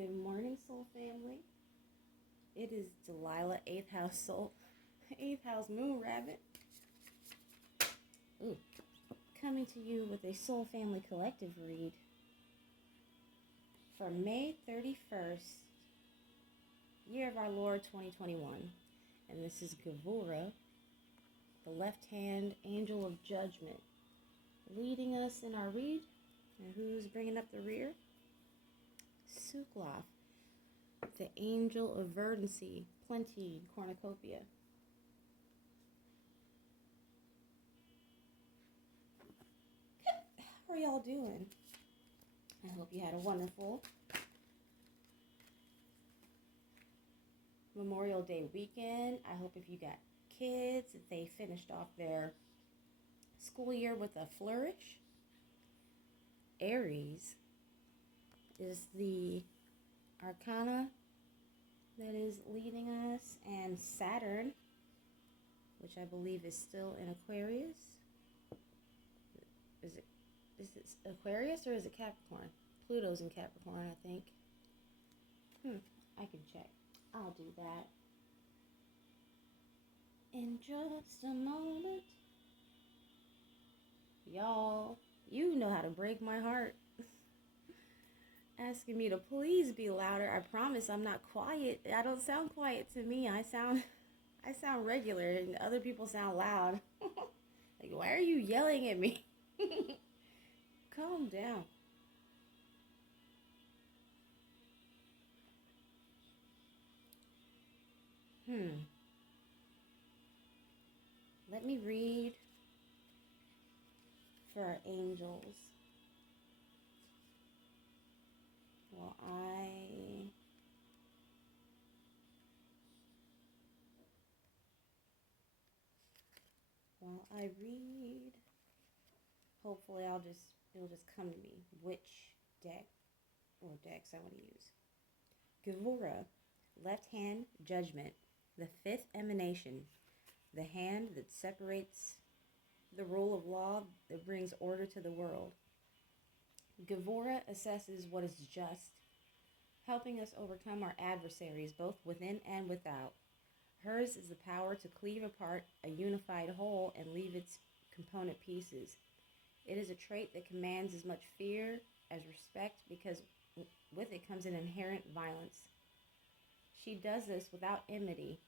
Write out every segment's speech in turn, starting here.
Good morning, soul family. It is Delilah, 8th house soul, 8th house moon rabbit. Ooh, coming to you with a soul family collective read for May 31st, year of our Lord 2021. And this is Gavura, the left hand angel of judgment, leading us in our read. And who's bringing up the rear? Suklaf, the angel of verdancy, plenty, cornucopia. How are y'all doing? I hope you had a wonderful Memorial Day weekend. I hope if you got kids, that they finished off their school year with a flourish. Aries is the arcana that is leading us, and Saturn, which I believe is still in Aquarius. Is it Aquarius or is it Capricorn? Pluto's in Capricorn, I think. I can check. I'll do that in just a moment. Y'all, you know how to break my heart. Asking me to please be louder. I promise I'm not quiet. I don't sound quiet to me. I sound regular, and other people sound loud. Like, why are you yelling at me? Calm down. Let me read for our angels. While I read, hopefully it'll just come to me which deck or decks I want to use. Gavura, left hand judgment, the fifth emanation, the hand that separates the rule of law that brings order to the world. Gavura assesses what is just, helping us overcome our adversaries both within and without. Hers is the power to cleave apart a unified whole and leave its component pieces. It is a trait that commands as much fear as respect, because with it comes an inherent violence. She does this without enmity.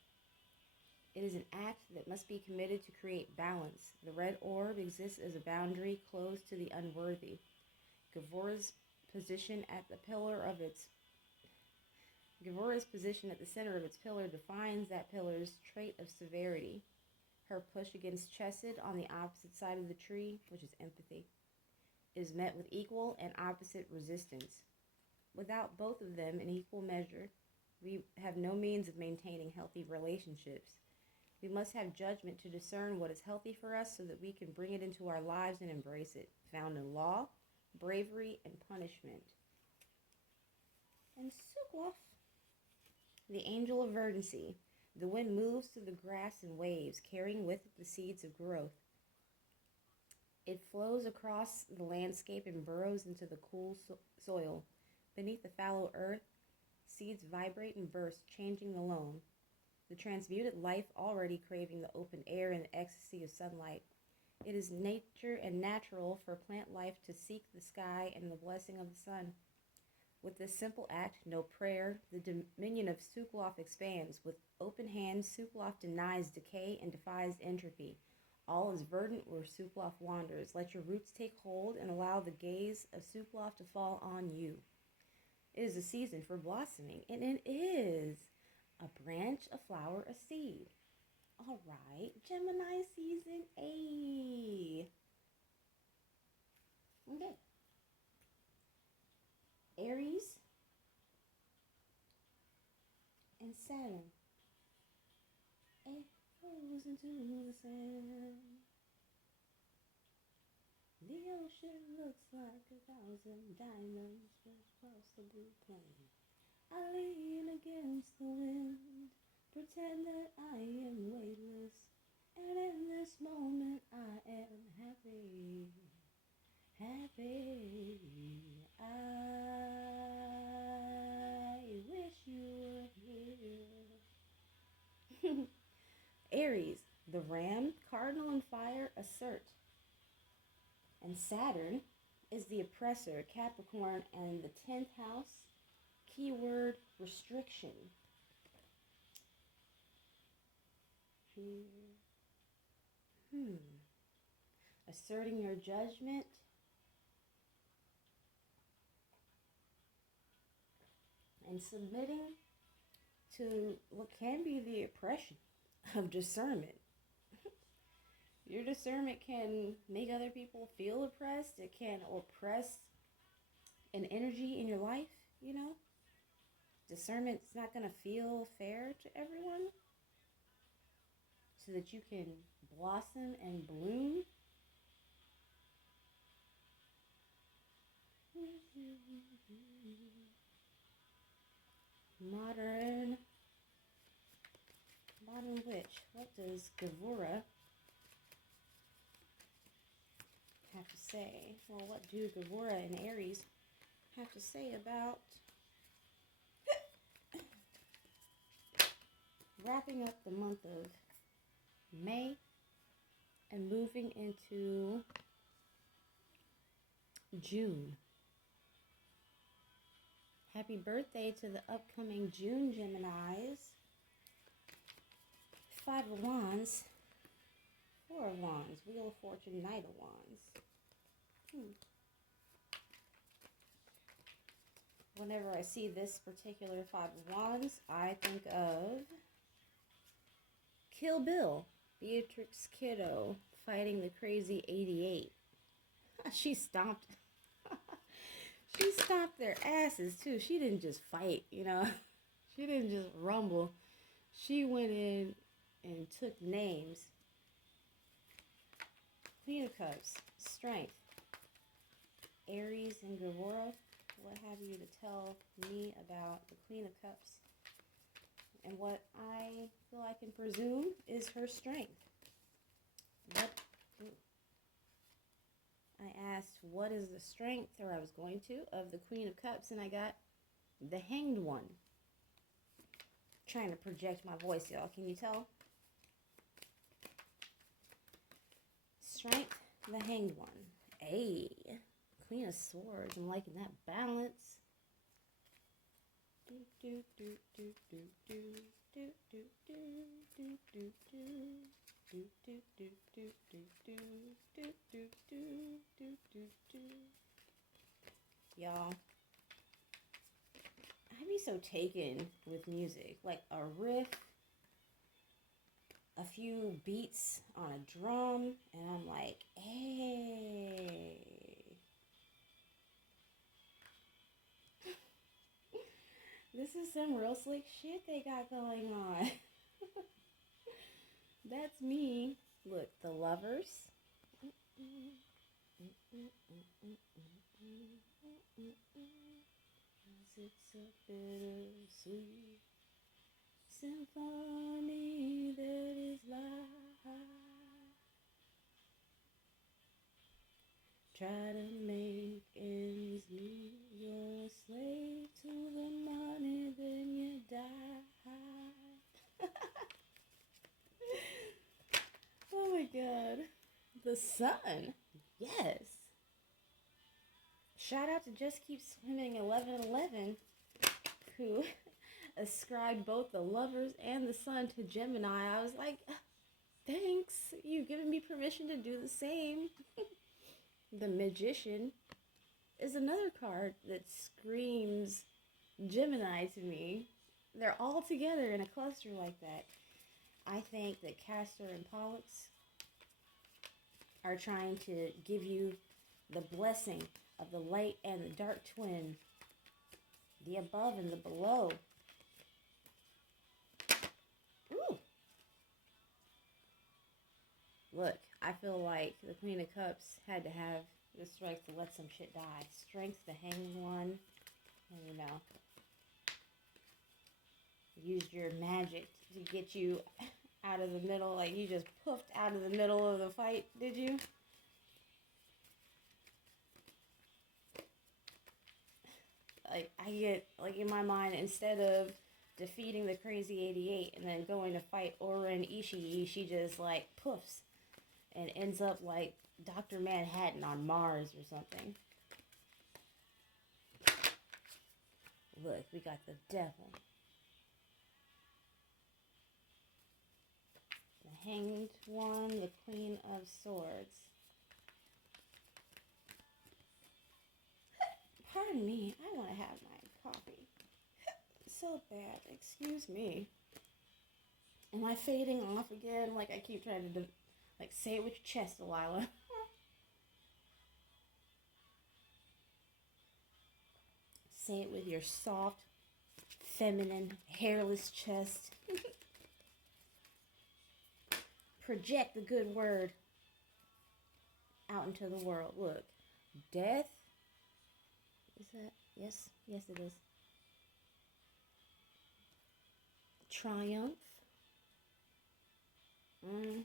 It is an act that must be committed to create balance. The red orb exists as a boundary closed to the unworthy. Gavura's position at the center of its pillar defines that pillar's trait of severity. Her push against Chesed on the opposite side of the tree, which is empathy, is met with equal and opposite resistance. Without both of them in equal measure, we have no means of maintaining healthy relationships. We must have judgment to discern what is healthy for us so that we can bring it into our lives and embrace it, found in law, bravery, and punishment. And Suklaf, the angel of verdancy. The wind moves through the grass and waves, carrying with it the seeds of growth. It flows across the landscape and burrows into the cool soil. Beneath the fallow earth, seeds vibrate and burst, changing the loam. The transmuted life already craving the open air and the ecstasy of sunlight. It is nature and natural for plant life to seek the sky and the blessing of the sun. With this simple act, no prayer, the dominion of Suklaf expands. With open hands, Suklaf denies decay and defies entropy. All is verdant where Suklaf wanders. Let your roots take hold and allow the gaze of Suklaf to fall on you. It is a season for blossoming, and it is a branch, a flower, a seed. All right, Gemini season A. Okay. Aries and Saturn. It goes into the sand. The ocean looks like 1,000 diamonds just across the blue plain. I lean against the wind, pretend that I am weightless, and in this moment I am happy. Happy. I assert. And Saturn is the oppressor, Capricorn, and the 10th house, keyword restriction. Asserting your judgment. And submitting to what can be the oppression of discernment. Your discernment can make other people feel oppressed. It can oppress an energy in your life, you know. Discernment's not going to feel fair to everyone. So that you can blossom and bloom. Modern witch. What does Gavura have to say? Well, what do Gavura and Aries have to say about wrapping up the month of May and moving into June? Happy birthday to the upcoming June Geminis. 5 of Wands, 4 of Wands, Wheel of Fortune, Knight of Wands. Whenever I see this particular 5 of Wands, I think of Kill Bill, Beatrix Kiddo fighting the crazy 88. She stomped their asses too. She didn't just fight, you know. She didn't just rumble. She went in and took names. Queen of Cups, strength. Aries and Gavura, what have you to tell me about the Queen of Cups? And what I feel I can presume is her strength. I asked, what is the strength, or I was going to, of the Queen of Cups, and I got the Hanged One. Trying to project my voice, y'all. Can you tell? Strength, the Hanged One. Hey, Queen of Swords. I'm liking that balance. Y'all, I'd be so taken with music. Like a riff, a few beats on a drum, and I'm like, hey. This is some real slick shit they got going on. That's me. Look, the Lovers. It's a bittersweet symphony that is life. Try to make ends meet. You're a slave to the money, then you die. Oh my God. The Sun. Yes. Shout out to Just Keep Swimming 1111, who ascribed both the Lovers and the Sun to Gemini. I was like, thanks. You've given me permission to do the same. The Magician is another card that screams Gemini to me. They're all together in a cluster like that. I think that Castor and Pollux are trying to give you the blessing of the light and the dark twin, the above and the below. Ooh. Look, I feel like the Queen of Cups had to have the strength to let some shit die. Strength, the Hanged One, and you know, used your magic to get you out of the middle. Like you just poofed out of the middle of the fight, did you? Like I get, like in my mind, instead of defeating the crazy 88 and then going to fight Aura and Ishii, she just like poofs and ends up like Dr. Manhattan on Mars or something. Look, we got the devil. The Hanged One, the Queen of Swords. Pardon me, I want to have my coffee. So bad, excuse me. Am I fading off again? Like I keep trying to, say it with your chest a while. Say it with your soft, feminine, hairless chest. Project the good word out into the world. Look, death. Is that? Yes, yes it is. Triumph. And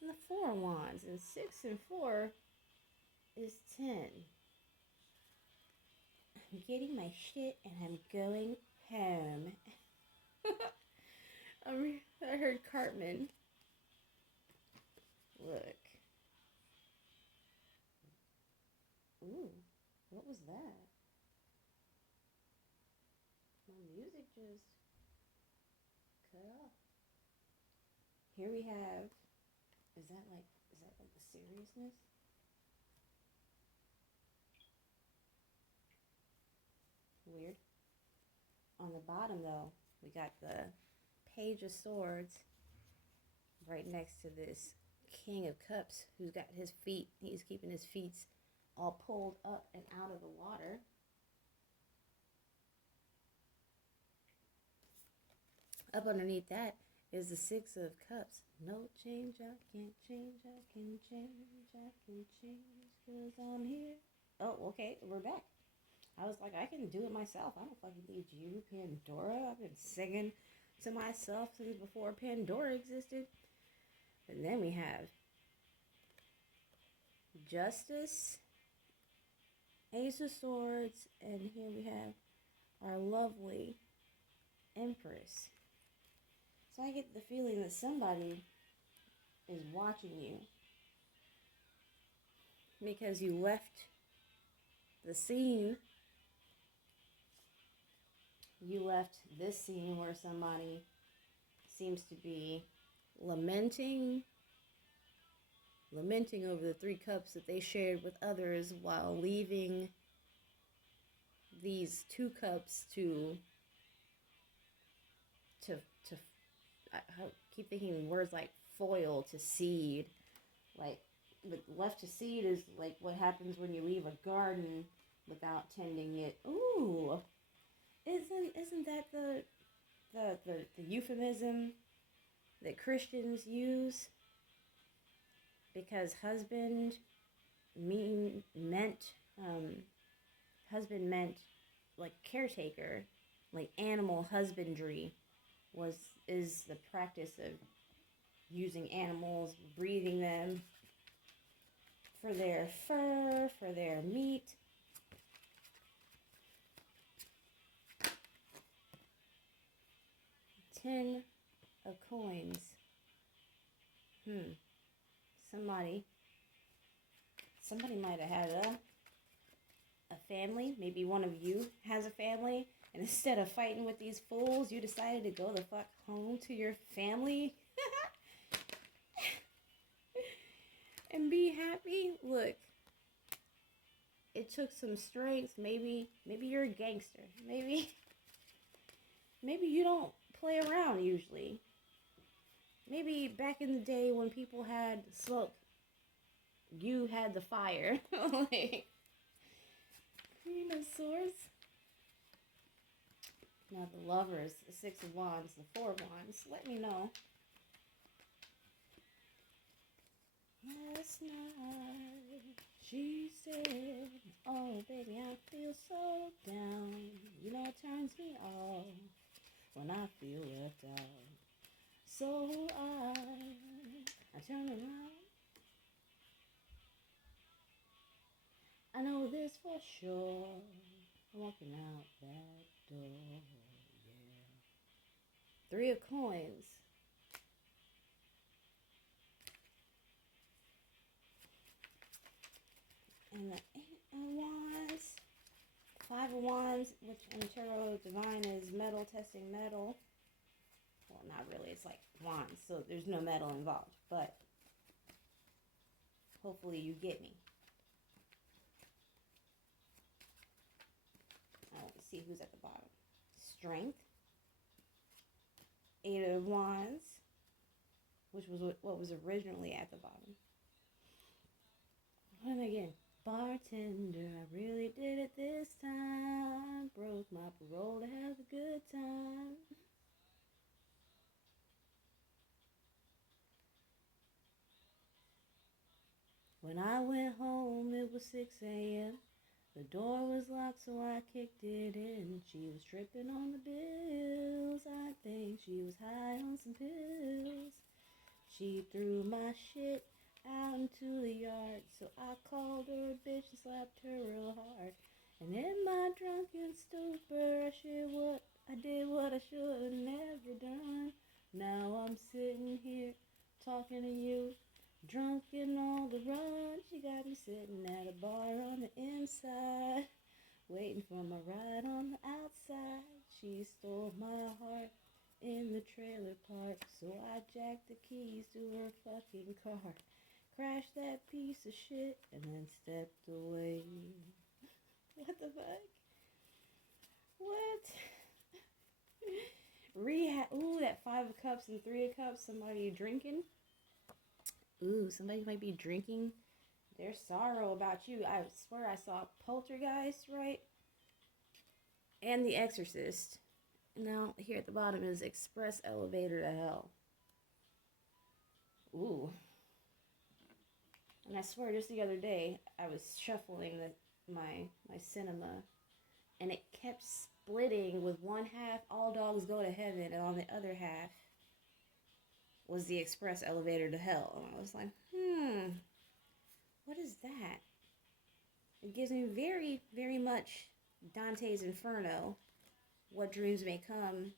the 4 wands, and 6 and 4 is 10. I'm getting my shit and I'm going home. I heard Cartman. Look. Ooh, what was that? My music just cut off. Here we have, is that like the seriousness? Weird. On the bottom though, we got the Page of Swords right next to this King of Cups who's got his feet, he's keeping his feet all pulled up and out of the water. Up underneath that is the 6 of Cups. No change, I can't change, I can change, I can change, 'cause I'm here. Oh, okay, we're back. I was like, I can do it myself. I don't fucking need you, Pandora. I've been singing to myself since before Pandora existed. And then we have Justice, Ace of Swords, and here we have our lovely Empress. So I get the feeling that somebody is watching you because you left the scene. You left this scene where somebody seems to be lamenting over the 3 cups that they shared with others while leaving these 2 cups to I keep thinking words like foil to seed. Like, left to seed is like what happens when you leave a garden without tending it. Ooh, isn't that the euphemism that Christians use? Because husband meant like caretaker, like animal husbandry is the practice of using animals, breeding them for their fur, for their meat. Ten of coins. Somebody might have had a family. Maybe one of you has a family, and instead of fighting with these fools, you decided to go the fuck home to your family and be happy. Look, it took some strength. Maybe you're a gangster. Maybe you don't play around usually. Maybe back in the day when people had smoke, you had the fire. Like, Queen of Swords. Now the Lovers, the 6 of Wands, the 4 of Wands. Let me know. Last night she said, oh baby, I feel so down. You know it turns me off when I feel left out. So I turn around. I know this for sure. I'm walking out that door, yeah. 3 of coins. And the 8 of wands. 5 of wands, which in Tarot Divine is metal testing metal. Well, not really. It's like wands, so there's no metal involved. But hopefully you get me. Let's see who's at the bottom. Strength. 8 of wands, which was what was originally at the bottom. What am I getting? Bartender, I really did it this time. Broke my parole to have a good time. When I went home, it was 6 a.m. The door was locked, so I kicked it in. She was tripping on the bills. I think she was high on some pills. She threw my shit out into the yard, so I called her a bitch and slapped her real hard. And in my drunken stupor, I did what I should have never done. Now I'm sitting here talking to you, drunk in all the run. She got me sitting at a bar on the inside, waiting for my ride on the outside. She stole my heart in the trailer park, so I jacked the keys to her fucking car, crashed that piece of shit, and then stepped away. What the fuck? What? Rehab. Ooh, that 5 of cups and 3 of cups. Somebody drinking. Ooh, somebody might be drinking their sorrow about you. I swear I saw Poltergeist, right? And The Exorcist. Now, here at the bottom is Express Elevator to Hell. Ooh. And I swear, just the other day, I was shuffling my cinema, and it kept splitting with one half, All Dogs Go to Heaven, and on the other half was the Express Elevator to Hell. And I was like, what is that? It gives me very, very much Dante's Inferno, What Dreams May Come.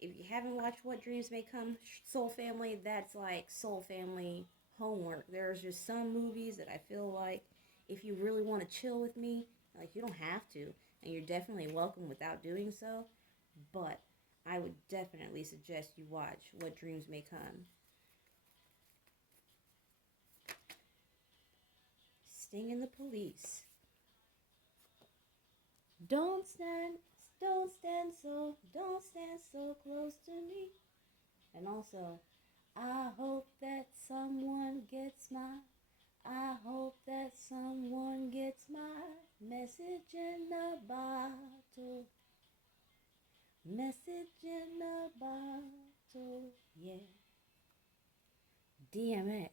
If you haven't watched What Dreams May Come, Soul Family, that's like Soul Family homework. There's just some movies that I feel like if you really want to chill with me, like you don't have to, and you're definitely welcome without doing so, but I would definitely suggest you watch What Dreams May Come. Stinging the Police. Don't stand so close to me. And also, I hope that someone gets my message in a bottle. Message in a bottle, yeah. DMX.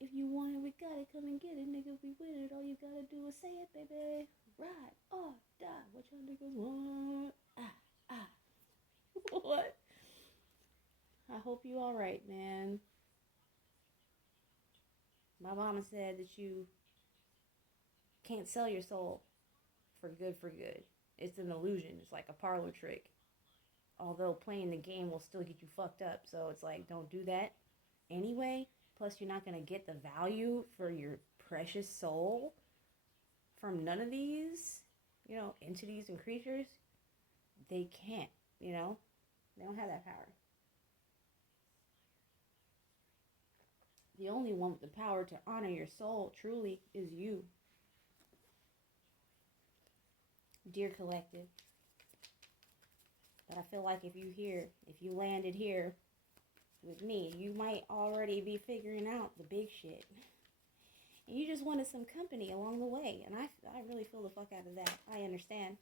If you want it, we got it. Come and get it, nigga. We win it. All you gotta do is say it, baby. Ride or die. What y'all niggas want? What? I hope you alright, man. My mama said that you can't sell your soul for good. It's an illusion. It's like a parlor trick. Although playing the game will still get you fucked up. So it's like, don't do that anyway. Plus, you're not going to get the value for your precious soul from none of these, entities and creatures. They can't, They don't have that power. The only one with the power to honor your soul truly is you. Dear collective. But I feel like if you landed here with me, you might already be figuring out the big shit. And you just wanted some company along the way. And I really feel the fuck out of that. I understand.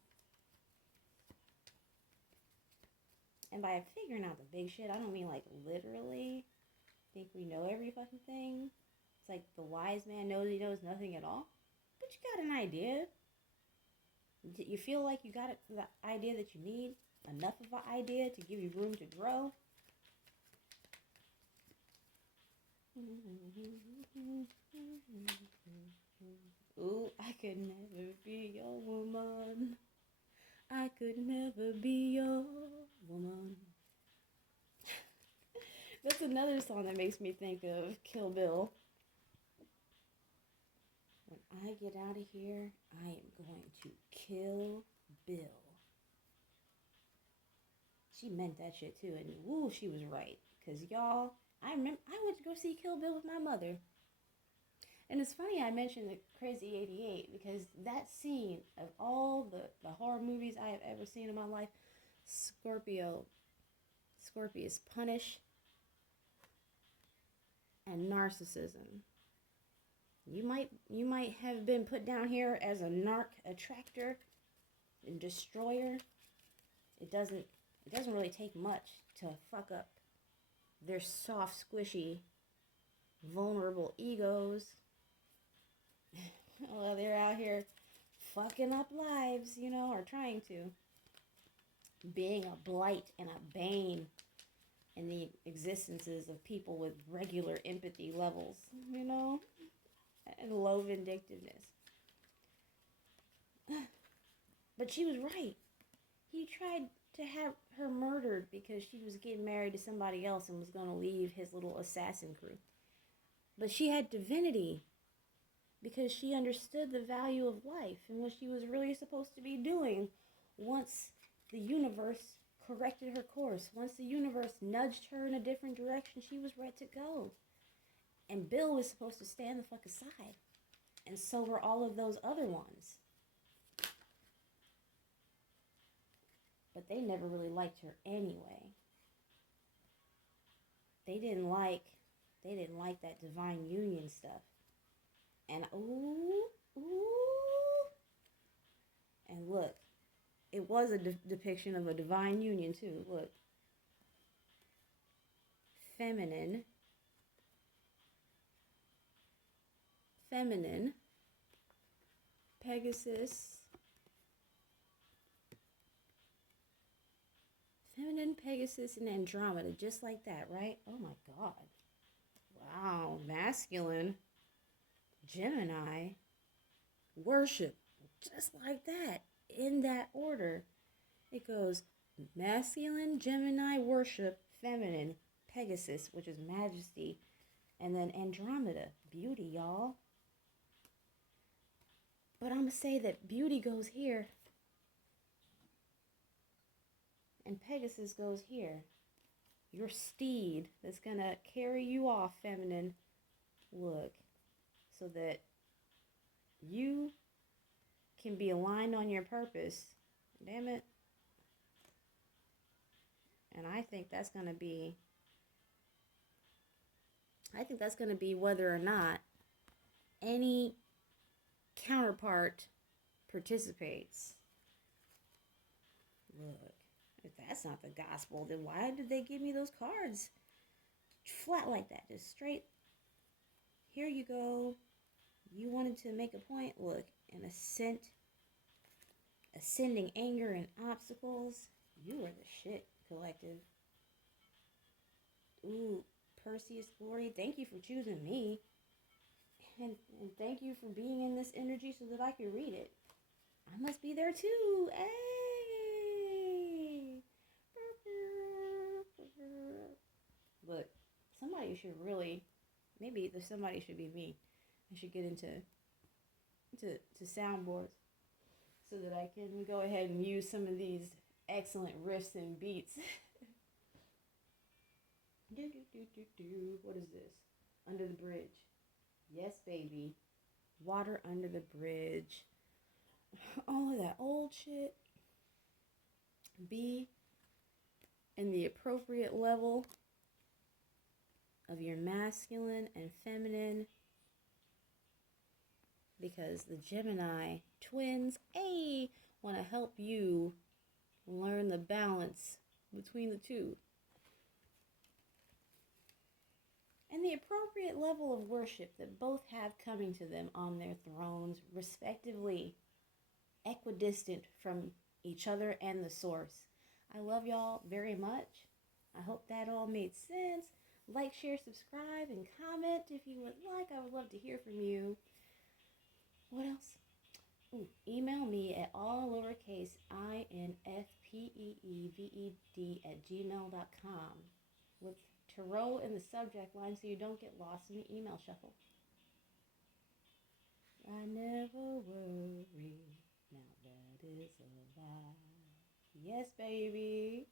And by figuring out the big shit, I don't mean like literally think we know every fucking thing. It's like the wise man knows he knows nothing at all. But you got an idea. You feel like you got the idea that you need. Enough of an idea to give you room to grow. Ooh, I could never be your woman. I could never be your woman. That's another song that makes me think of Kill Bill. When I get out of here, I am going to kill Bill. She meant that shit too, and woo, she was right. Because y'all, I remember I went to go see Kill Bill with my mother. And it's funny I mentioned the Crazy 88 because that scene of all the horror movies I have ever seen in my life, Scorpius Punish and Narcissism. You might have been put down here as a narc attractor and destroyer. It doesn't really take much to fuck up their soft, squishy, vulnerable egos. Well, they're out here fucking up lives, or trying to. Being a blight and a bane in the existences of people with regular empathy levels, and low vindictiveness. But she was right. He tried to have her murdered because she was getting married to somebody else and was going to leave his little assassin crew. But she had divinity because she understood the value of life and what she was really supposed to be doing once the universe corrected her course. Once the universe nudged her in a different direction, she was ready to go. And Bill was supposed to stand the fuck aside. And so were all of those other ones. But they never really liked her anyway. They didn't like that divine union stuff. And and look, it was a depiction of a divine union too. Look, feminine, Pegasus, and Andromeda, just like that, right? Oh my God. Wow, masculine, Gemini, worship, just like that, in that order. It goes masculine, Gemini, worship, feminine, Pegasus, which is majesty, and then Andromeda, beauty, y'all. But I'm going to say that beauty goes here, and Pegasus goes here. Your steed that's going to carry you off, feminine. Look, so that you can be aligned on your purpose. Damn it. And I think that's going to be whether or not any counterpart participates. Look, if that's not the gospel, then why did they give me those cards flat like that? Just straight. Here you go. You wanted to make a point. Look, an ascending anger and obstacles. You are the shit, collective. Ooh, Perseus Glory. Thank you for choosing me. And thank you for being in this energy so that I could read it. I must be there too. Hey! Look, somebody should really, maybe somebody should be me. I should get into soundboards so that I can go ahead and use some of these excellent riffs and beats. What is this? Under the bridge. Yes, baby. Water under the bridge. All of that old shit. Be in the appropriate level of your masculine and feminine, because the Gemini twins, want to help you learn the balance between the two. And the appropriate level of worship that both have coming to them on their thrones, respectively, equidistant from each other and the source. I love y'all very much. I hope that all made sense. Like, share, subscribe, and comment if you would like. I would love to hear from you. What else? Ooh, email me at all lowercase infpeeved@gmail.com with tarot in the subject line so you don't get lost in the email shuffle. I never worry, now that is a lie. Yes, baby.